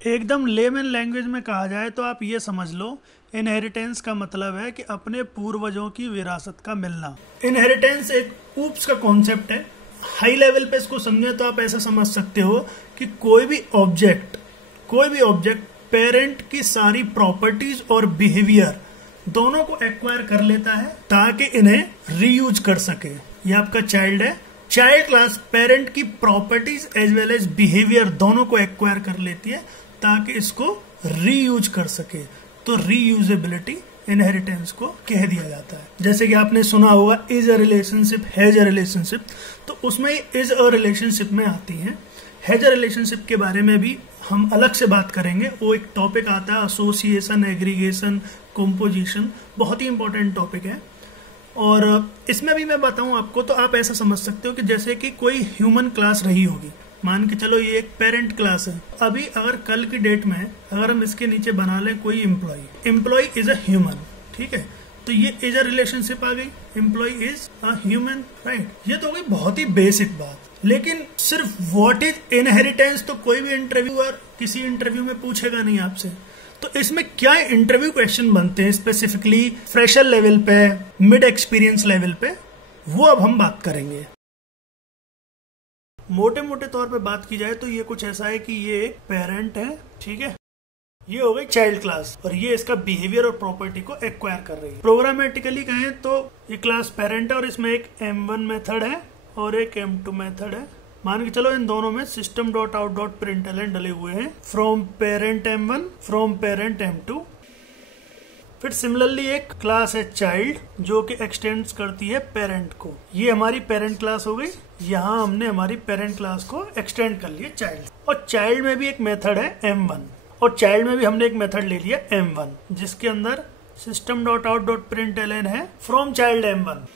एकदम layman language में कहा जाए तो आप ये समझ लो, इनहेरिटेंस का मतलब है कि अपने पूर्वजों की विरासत का मिलना। इनहेरिटेंस एक ऊप्स का कॉन्सेप्ट है। हाई लेवल पे इसको समझे तो आप ऐसा समझ सकते हो कि कोई भी ऑब्जेक्ट पेरेंट की सारी प्रॉपर्टीज और बिहेवियर दोनों को एक्वायर कर लेता है ताकि इन्हें रीयूज कर सके। ये आपका चाइल्ड है। चाइल्ड क्लास पेरेंट की properties as well as behaviour दोनों को एक्वायर कर लेती है ताकि इसको रीयूज कर सके। तो रीयूजेबिलिटी इनहेरिटेंस को कह दिया जाता है। जैसे कि आपने सुना होगा is a relationship, has a relationship, तो उसमें इज अ रिलेशनशिप में आती है। हैज अ रिलेशनशिप के बारे में भी हम अलग से बात करेंगे, वो एक टॉपिक आता है एसोसिएशन, एग्रीगेशन, कंपोजिशन, बहुत ही इंपॉर्टेंट टॉपिक है। और इसमें भी मैं बताऊं आपको तो आप ऐसा समझ सकते हो कि जैसे कि कोई ह्यूमन क्लास रही होगी, मान के चलो ये एक पेरेंट क्लास है। अभी अगर कल की डेट में अगर हम इसके नीचे बना लें कोई एम्प्लॉय इज अ ह्यूमन, ठीक है, तो ये इज अ रिलेशनशिप आ गई, employ is a human, right. ये तो गई बहुत ही बेसिक बात। लेकिन सिर्फ व्हाट इज इनहेरिटेंस तो कोई भी इंटरव्यूअर किसी इंटरव्यू में पूछेगा नहीं आपसे। तो इसमें क्या इंटरव्यू क्वेश्चन बनते हैं स्पेसिफिकली फ्रेशर लेवल पे, मिड एक्सपीरियंस लेवल पे, वो अब हम बात करेंगे। मोटे मोटे तौर पे बात की जाए तो ये कुछ ऐसा है कि ये एक पेरेंट है, ठीक है, ये हो गई चाइल्ड क्लास और ये इसका बिहेवियर और प्रॉपर्टी को एक्वायर कर रही है। प्रोग्रामेटिकली कहें तो ये क्लास पेरेंट है और इसमें एक M1 मेथड है और एक M2 मेथड है। मान के चलो इन दोनों में system dot out dot println डले हुए हैं from parent M1 from parent M2। फिर सिमिलरली एक क्लास है चाइल्ड जो कि एक्सटेंड्स करती है पेरेंट को। ये हमारी पेरेंट क्लास हो गई। यहाँ हमने हमारी पेरेंट क्लास को एक्सटेंड कर लिया चाइल्ड। और चाइल्ड में भी एक मेथड है M1 और चाइल्ड में भी हमने एक मेथड ले लिया M1 जिसके अंदर system dot out dot println है फ्रॉम चाइल्ड M1।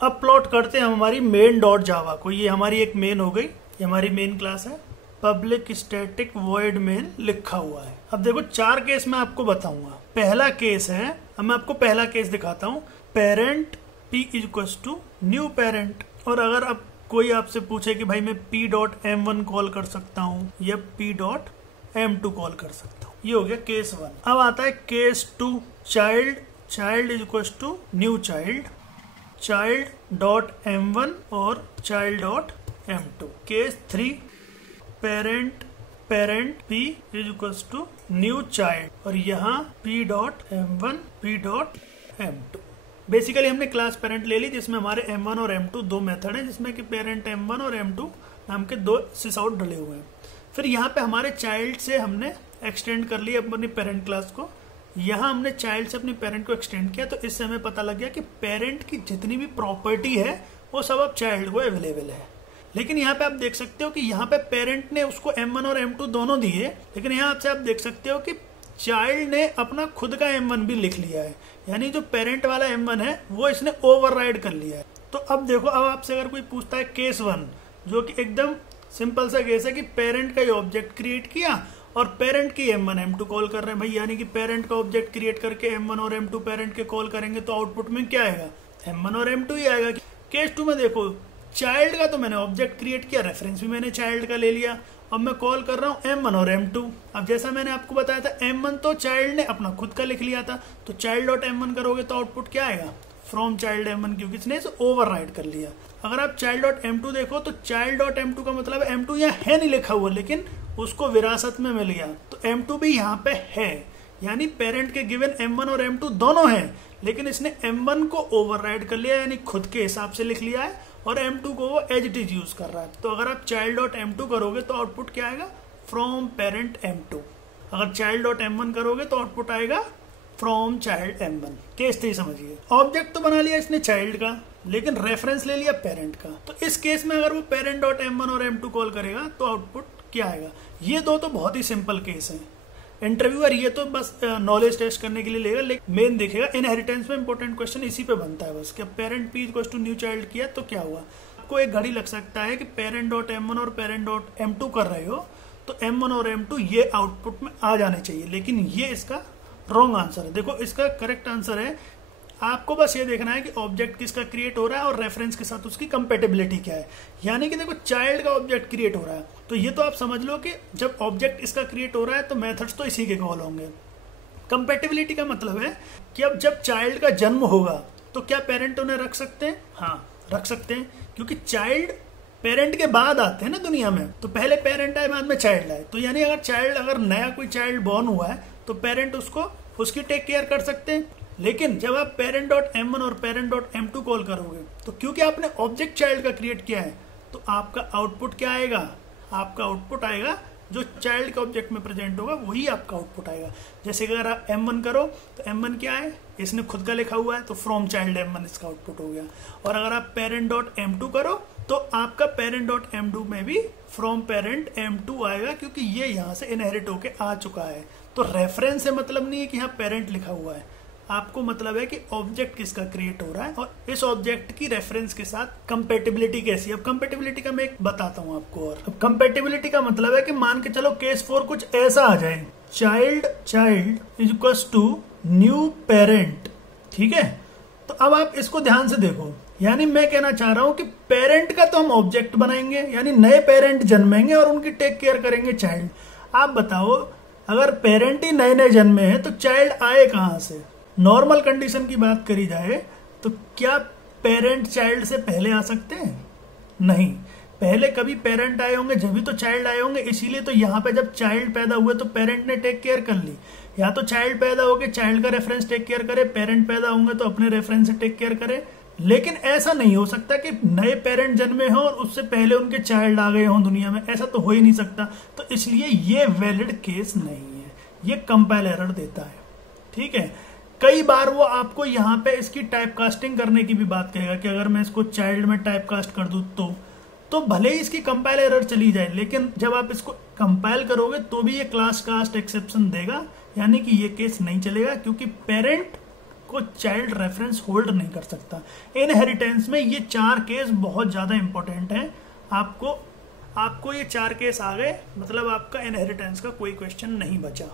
अब प्लॉट करते हैं हमारी मेन डॉट जावा को। ये हमारी एक मेन हो गई, ये हमारी मेन क्लास है। पब्लिक स्टैटिक वॉइड मेन लिखा हुआ है। अब देखो 4 केस मैं आपको बताऊंगा। पहला केस है, अब मैं आपको पहला केस दिखाता हूँ, parent p equals to new parent. और अगर अब कोई आपसे पूछे कि भाई मैं p डॉट M1 कॉल कर सकता हूँ या p डॉट M2 कॉल कर सकता हूँ, ये हो गया केस 1। अब आता है case 2, child equals to new child dot M1 और child dot M2। Case 3, parent p is equals to new child और यहाँ p dot M1 p dot M2। Basically हमने क्लास पेरेंट ले ली जिसमें हमारे M1 और M2 दो मेथड हैं, जिसमें कि पेरेंट M1 और M2 नाम के दो सिस आउट डले हुए हैं। फिर यहाँ पे हमारे चाइल्ड से हमने एक्सटेंड कर लिया अपनी पेरेंट क्लास को। यहाँ हमने चाइल्ड से अपनी पेरेंट को एक्सटेंड किया तो इससे हमें पता लग गया कि पेरेंट की जितनी भी प्रॉपर्टी है वो सब अब चाइल्ड को अवेलेबल है। लेकिन यहाँ पे आप देख सकते हो कि यहाँ पे पेरेंट ने उसको M1 और M2 दोनों दिए, लेकिन यहाँ से आप देख सकते हो कि चाइल्ड ने अपना खुद का M1 भी लिख लिया है, यानी जो पेरेंट वाला M1 है वो इसने ओवरराइड कर लिया है। तो अब देखो, अब आपसे अगर कोई पूछता है केस 1 जो कि एकदम सिंपल सा केस है कि पेरेंट का ये ऑब्जेक्ट क्रिएट किया और पेरेंट की M1 M2 कॉल कर रहे हैं भाई, यानी कि पेरेंट का ऑब्जेक्ट क्रिएट करके M1 और M2 पेरेंट के कॉल करेंगे तो आउटपुट में क्या आएगा, M1 और M2 ही आएगा। केस 2 में देखो, चाइल्ड का तो मैंने ऑब्जेक्ट क्रिएट किया, रेफरेंस भी मैंने चाइल्ड का ले लिया, अब मैं कॉल कर रहा हूँ M1 और M2। अब जैसा मैंने आपको बताया था M1 तो चाइल्ड ने अपना खुद का लिख लिया था, तो चाइल्ड डॉट M1 करोगे तो आउटपुट क्या आएगा, फ्रॉम चाइल्ड M1, क्योंकि इसने इसे ओवरराइड कर लिया। अगर आप चाइल्ड डॉट M2 देखो तो चाइल्ड डॉट M2 का मतलब M2 यहाँ है नहीं लिखा हुआ, लेकिन उसको विरासत में मिल गया, तो M2 भी यहाँ पे है, यानी पेरेंट के गिवन M1 और M2 दोनों हैं, लेकिन इसने M1 को ओवरराइड कर लिया, यानी खुद के हिसाब से लिख लिया है, और M2 को वो एज इट इज यूज कर रहा है। तो अगर आप चाइल्ड डॉट M2 करोगे तो आउटपुट क्या आएगा, फ्रॉम पेरेंट M2। अगर चाइल्ड डॉट M1 करोगे तो आउटपुट आएगा फ्रॉम चाइल्ड M1। केस 3 समझिए, ऑब्जेक्ट तो बना लिया इसने चाइल्ड का, लेकिन रेफरेंस ले लिया पेरेंट का। तो इस केस में अगर वो पेरेंट डॉट M1 और M2 कॉल करेगा तो आउटपुट क्या आएगा। ये दो तो बहुत ही सिंपल केस है। इंटरव्यूअर ये तो बस नॉलेज टेस्ट करने के लिए लेगा, लेकिन मेन देखेगा इनहेरिटेंस में इंपॉर्टेंट क्वेश्चन इसी पे बनता है बस, कि parent p equals to new child किया तो क्या हुआ। आपको एक घड़ी लग सकता है कि पेरेंट डॉट M1 और पेरेंट डॉट M2 कर रहे हो तो M1 और M2 ये आउटपुट में आ जाने चाहिए, लेकिन ये इसका रॉन्ग आंसर है। देखो इसका करेक्ट आंसर है आपको बस ये देखना है कि ऑब्जेक्ट किसका क्रिएट हो रहा है और रेफरेंस के साथ उसकी कंपेटेबिलिटी क्या है। यानी कि देखो चाइल्ड का ऑब्जेक्ट क्रिएट हो रहा है तो ये तो आप समझ लो कि जब ऑब्जेक्ट इसका क्रिएट हो रहा है तो मेथड्स तो इसी के कॉल होंगे। कंपेटेबिलिटी का मतलब है कि अब जब चाइल्ड का जन्म होगा तो क्या पेरेंट उन्हें रख सकते हैं? हाँ रख सकते हैं, क्योंकि चाइल्ड पेरेंट के बाद आते हैं ना दुनिया में। तो पहले पेरेंट आए बाद में चाइल्ड आए, तो यानी अगर नया कोई चाइल्ड बॉर्न हुआ है तो पेरेंट उसकी टेक केयर कर सकते हैं। लेकिन जब आप parent.m1 और parent.m2 कॉल करोगे तो क्योंकि आपने ऑब्जेक्ट चाइल्ड का क्रिएट किया है तो आपका आउटपुट क्या आएगा? आपका आउटपुट आएगा जो चाइल्ड के ऑब्जेक्ट में प्रेजेंट होगा वही आपका आउटपुट आएगा। जैसे कि अगर आप m1 करो तो m1 क्या है? इसने खुद का लिखा हुआ है तो फ्रॉम चाइल्ड m1 इसका आउटपुट हो गया। और अगर आप parent.m2 करो तो आपका parent.m2 में भी फ्रॉम पेरेंट m2 आएगा, क्योंकि ये यहाँ से इनहेरिट होके आ चुका है। तो रेफरेंस से मतलब नहीं है कि यहाँ पेरेंट लिखा हुआ है, आपको मतलब है कि ऑब्जेक्ट किसका क्रिएट हो रहा है और इस ऑब्जेक्ट की रेफरेंस के साथ कंपेटिबिलिटी कैसी है। अब कंपेटिबिलिटी का मैं एक बताता हूँ आपको। और अब कंपेटिबिलिटी का मतलब है कि मान के चलो केस 4 कुछ ऐसा आ जाए, child is equals to new parent, ठीक है। तो अब आप इसको ध्यान से देखो, यानी मैं कहना चाह रहा हूं कि पेरेंट का तो हम ऑब्जेक्ट बनाएंगे, यानी नए पेरेंट जन्मेंगे और उनकी टेक केयर करेंगे चाइल्ड। आप बताओ अगर पेरेंट ही नए नए जन्मे हैं तो चाइल्ड आए कहां से? नॉर्मल कंडीशन की बात करी जाए तो क्या पेरेंट चाइल्ड से पहले आ सकते हैं? नहीं, पहले कभी पेरेंट आए होंगे जब भी तो चाइल्ड आए होंगे। इसीलिए तो यहाँ पे जब चाइल्ड पैदा हुए तो पेरेंट ने टेक केयर कर ली। या तो चाइल्ड पैदा होके चाइल्ड का रेफरेंस टेक केयर करे, पेरेंट पैदा होंगे तो अपने रेफरेंस से टेक केयर करे। लेकिन ऐसा नहीं हो सकता कि नए पेरेंट जन्मे हों और उससे पहले उनके चाइल्ड आ गए हों दुनिया में, ऐसा तो हो ही नहीं सकता। तो इसलिए ये वैलिड केस नहीं है, ये कंपाइल एरर देता है, ठीक है। कई बार वो आपको यहाँ पे इसकी टाइप कास्टिंग करने की भी बात कहेगा कि अगर मैं इसको चाइल्ड में टाइप कास्ट कर दूं तो भले ही इसकी कंपाइल एरर चली जाए, लेकिन जब आप इसको कंपाइल करोगे तो भी ये क्लास कास्ट एक्सेप्शन देगा, यानी कि ये केस नहीं चलेगा, क्योंकि पेरेंट को चाइल्ड रेफरेंस होल्ड नहीं कर सकता। इनहेरिटेंस में ये 4 केस बहुत ज्यादा इंपॉर्टेंट है। आपको ये 4 केस आ गए मतलब आपका इनहेरिटेंस का कोई क्वेश्चन नहीं बचा।